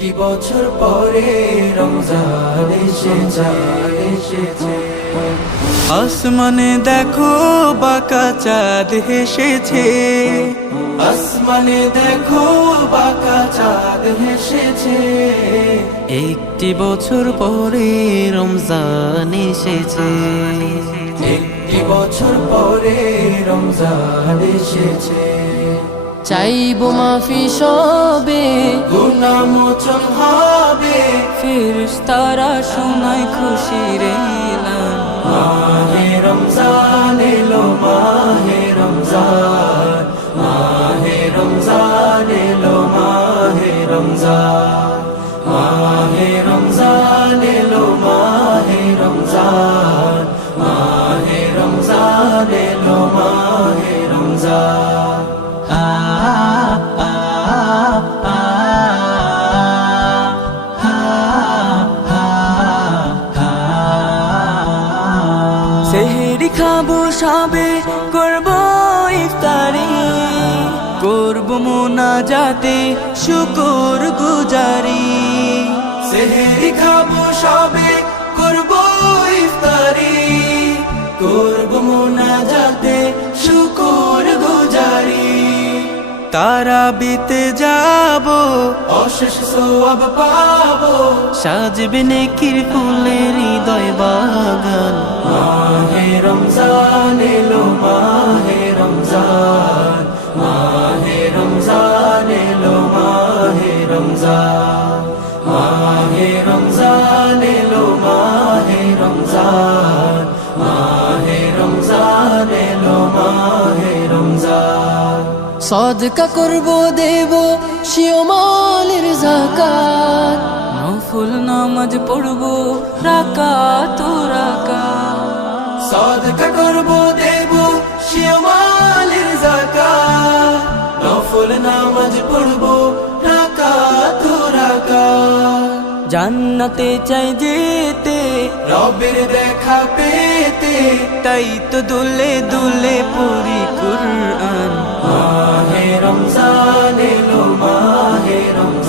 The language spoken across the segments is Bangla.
একটি বছর পরে রমজান এসেছে। আসমানে দেখো বাঁকা চাঁদ হেসেছে। আসমানে দেখো বাঁকা চাঁদ হেসেছে। একটি বছর পরে রমজান এসেছে। একটি বছর পরে রমজান এসেছে। চাইব মাফি সবে গুণামোচন হবে। ফেরেশতারা শোনায় খুশির এলান মাহে রমজান এলো মাহে রমজান মাহে রমজান এলো মাহে রমজান মাহে রমজান এলো মাহে রমজান মাহে রমজান মোনা যাতে শুকুর গুজারি। সেহেরি খাব সবে করব ইফতারি। করব মোনাজাতে শুকুর গুজারি। তারা বিতে যাব। অশেষ সোয়াব পাবো। সাজবে নেকির ফুলের হৃদয় বাগান। মাহে রমজান এলো মাহে রমজান মাহে সদকা করব দেব শিওমালের জাকাত। নফল নামাজ পড়ব রাকা তো রাকা সদকা করব দেব শিওমালের জাকাত। নফল নামাজ পড়ব রাকা তো রাকা জান্নাতে চাই যেতে রবের দেখা পেতে তাই তো দুলে দুলে পড়ি কুরআন। মাহে রমজান এলো মাহে Ramzan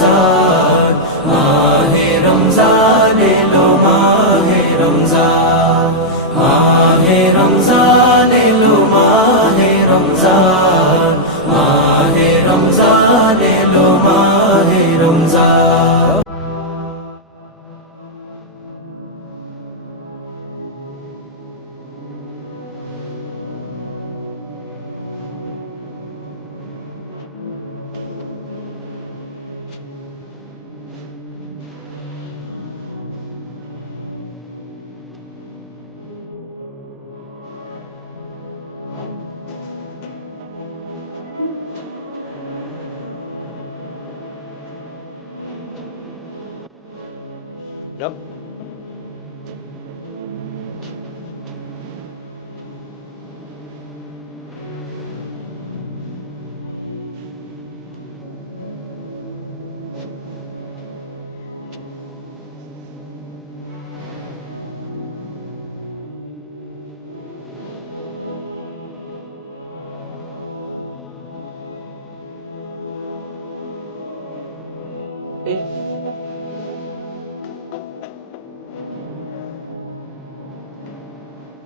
Nope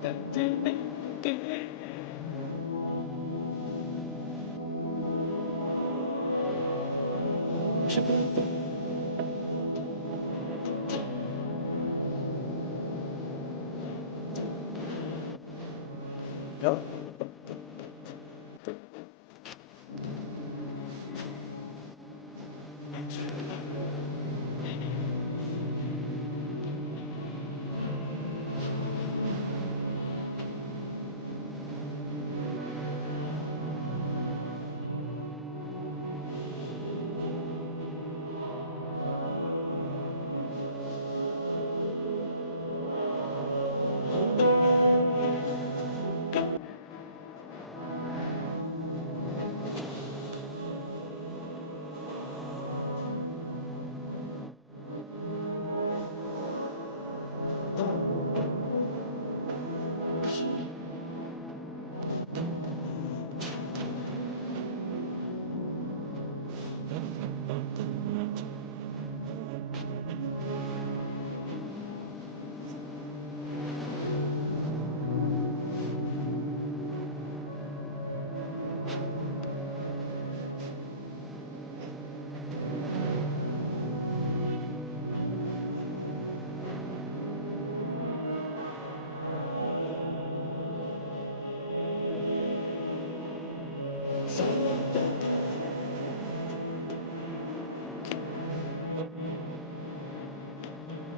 cần trên tính kế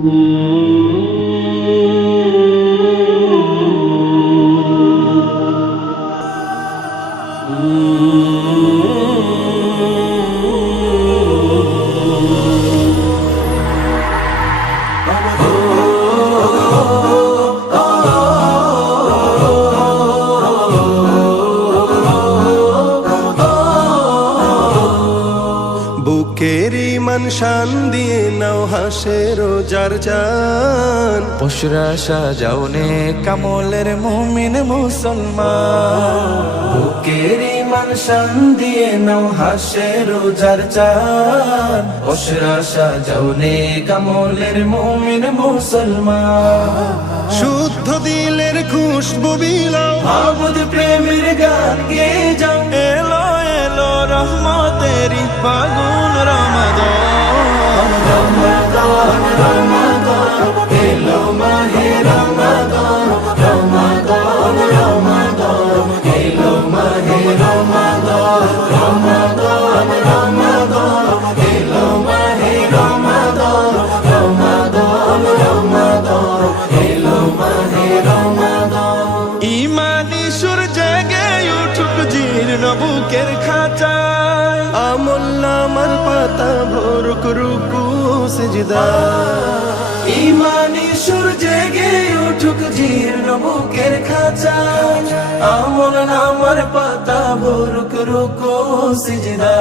বুকের মান শান দিয়ে নাও হাসের যার জান পশুরা সাজাওনে কামলের মুমিন মুসলমান। বুকের ইমান শান দিয়ে নাও হাসে রোজার চান অসরা সাজাওনে কামলের মুমিন মুসলমান। শুদ্ধ দিলের খুশবু বিলাও। মাহমুদ প্রেমের গান গে যাও। এলো এলো রহমতেরি ফাগুন রমাদান। রমাদান রমাদান এলো মাহে রমাদান রমাদান রমাদান এলো মাহে রমাদান রমাদান রমাদান এলো মাহে রমাদান রমাদান রমাদান এলো মাহে জীর্ণ বুকের খাঁচায়। আমল আমার পাতা রুকু সিজদা ইমানি সুর জেগে উঠুক জীর্ণ বুকের খাঁচা। আমল নামার পাতা ভরুক রুকো সিজদা।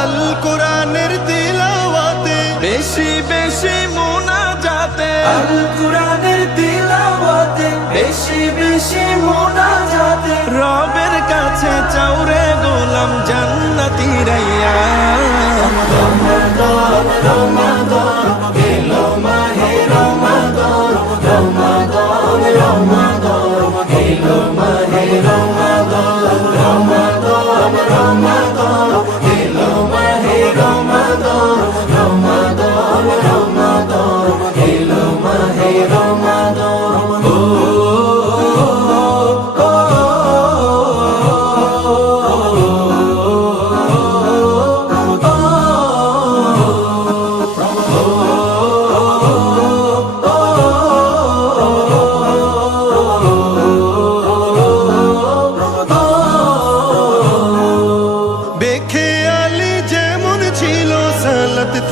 আল কোরআনের তিলাওয়াতে বেশি বেশি মোনা যাতে আল কুরআনের তিলাওয়াতে বেশি বেশি মোনাজাতে। রবের কাছে চাউরে গোলাম জান্নাতি রাইয়া রমাদান রমাদান এলো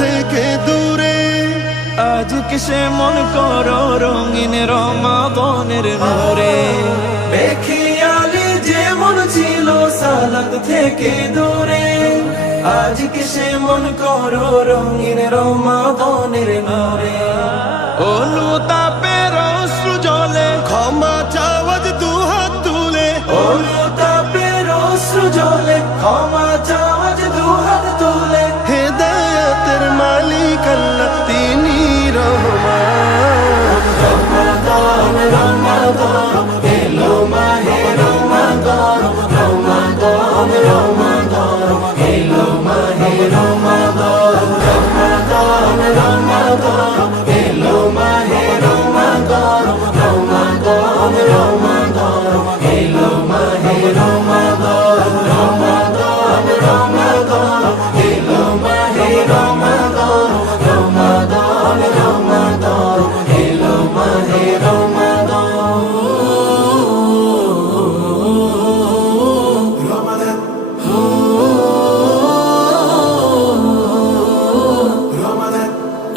থেকে দূরে। আজ কিসে মন করো রঙিন রমাদনের নূরে বেখিয়ালি যেমন ছিল সালাত থেকে দূরে আজ কিসে মন করো রঙিন রমাদনের নূরে অনুতাপের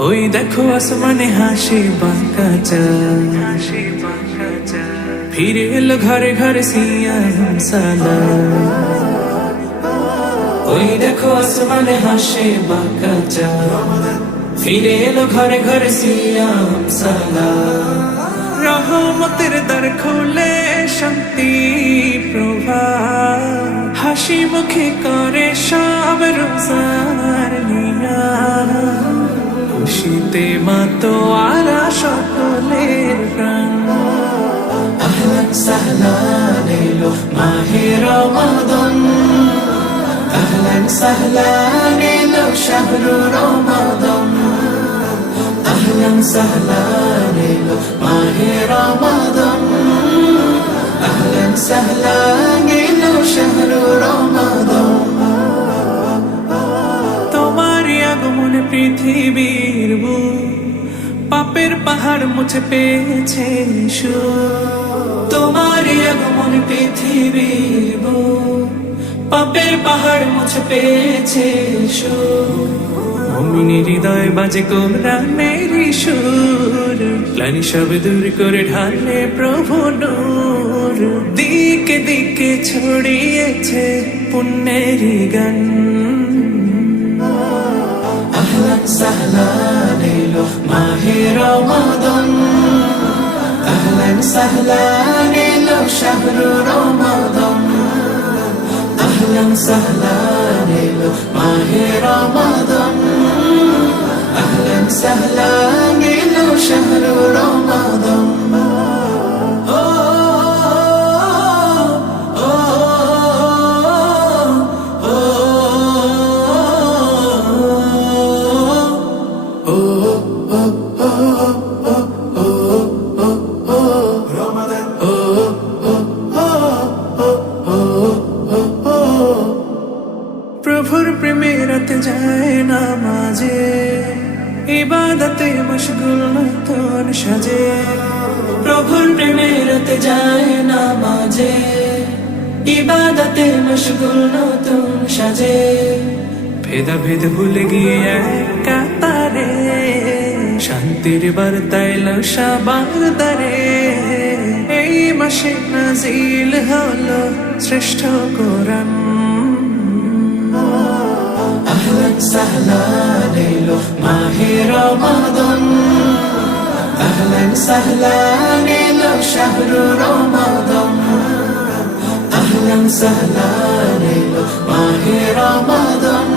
ওই দেখো আসমানে হাসি বাঁকা ফিরে এলো ঘরে ঘরে সিয়াম সালা। ওই দেখো আসমানে হাসি বাঁকা ফিরে এলো ঘরে ঘরে সিয়াম সালা। রহমতের দ্বার খোলে শান্তি প্রভা। হাসি মুখে করে সব রোজার লীলা খুশিতে মাতো আরা সকলের প্রাণ। আহলান সাহলান এলো মাহে রমাদান। আহলান সাহলান এলো শাহরু রমাদান। আহলান সাহলান এলো মাহে রমাদান। আহলান সাহলান এলো শাহরু রমাদান। তোমার আগমনে পৃথিবীর বুক পাপের পাহাড় মুছে পেয়েছে তোমার আগমন পৃথিবীর পাপের পাহাড় মুছে পেয়েছে মমিনী হৃদয় বাজে কোরআনের সুর। ক্লানি সব দূর করে ঢালে প্রভু নূর। দিকে দিকে ছড়িয়েছে পুণ্যের গান। সাহলান এলো মাহে রমাদন আহলান সাহলান এলো শাহরু রমাদন আহলান সাহলান এলো মাহে রমাদন আহলান সাহলান এলো শাহরু রমাদন মশগুল নতুন সাজে। প্রভুর প্রেমে যায় না মাঝে। ইবাদতে মশগুল নতুন সাজে। ভেদা ভেদ ভুলে গিয়ে কাতারে শান্তির বার্তায় সাবার দারে এই মাসে নাজিল হলো শ্রেষ্ঠ কোরআন। سهلا ليلو ماهي رمضان أهلا سهلا ليلو شهر رمضان أهلا سهلا ليلو ماهي رمضان